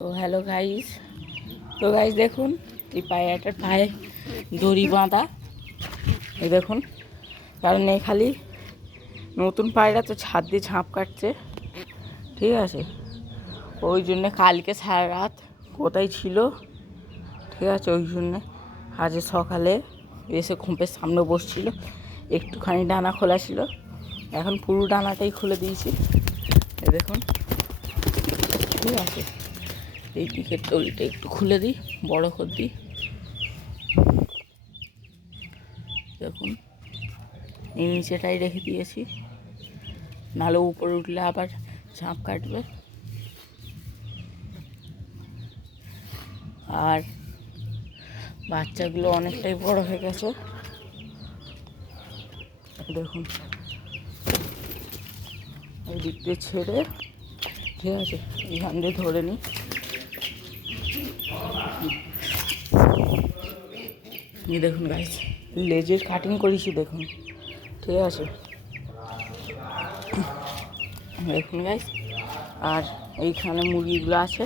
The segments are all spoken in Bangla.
তো হ্যালো গাইস, তো গাইস দেখুন এই পায়রাটার পায়ে দড়ি বাঁধা। এই দেখুন, কারণ এই খালি নতুন পায়রা তো ছাদ দিয়ে ঝাঁপ কাটছে, ঠিক আছে। ওই জন্যে কালকে সারা রাত কোথায় ছিল, ঠিক আছে। ওই জন্যে আজ সকালে এসে খুঁপের সামনে বসছিল, একটুখানি ডানা খোলা ছিল, এখন পুরো ডানাটাই খুলে দিয়েছি। এই দেখুন, ঠিক আছে। এই দিকের দড়িটা একটু খুলে দিই, বড় করে দিই। দেখুন, এই নিচেটাই রেখে দিয়েছি, নাহলে উপরে উঠলে আবার ঝাঁপ কাটবে। আর বাচ্চাগুলো অনেকটাই বড় হয়ে গেছে। দেখুন, এই দিক দিয়ে ছেড়ে, ঠিক আছে, এইখান দিয়ে ধরে নিই। এই দেখুন গাইস, লেজের কাটিং করেছি দেখুন, ঠিক আছে। দেখুন গাইস, আর এইখানে মুরগিগুলো আছে,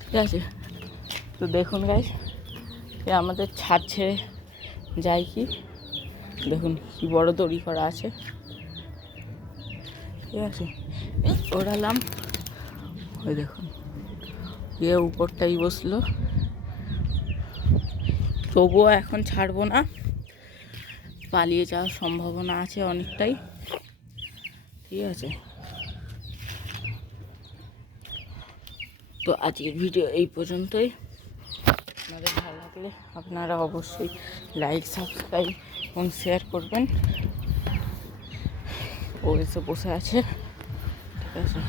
ঠিক আছে। তো দেখুন গাইস, আমাদের ছাদ ছেড়ে যায় কি, দেখুন কি বড় দড়ি করা আছে, ঠিক আছে। ওড়ালাম, ওই দেখুন উপরটাই বসলো। তবুও এখন ছাড়বো না, পালিয়ে যাওয়ার সম্ভাবনা আছে অনেকটাই, ঠিক আছে। তো আজকের ভিডিও এই পর্যন্তই। আপনাদের ভালো লাগলে আপনারা অবশ্যই লাইক, সাবস্ক্রাইব এবং শেয়ার করবেন। ও এসে বসে আছে, ঠিক আছে।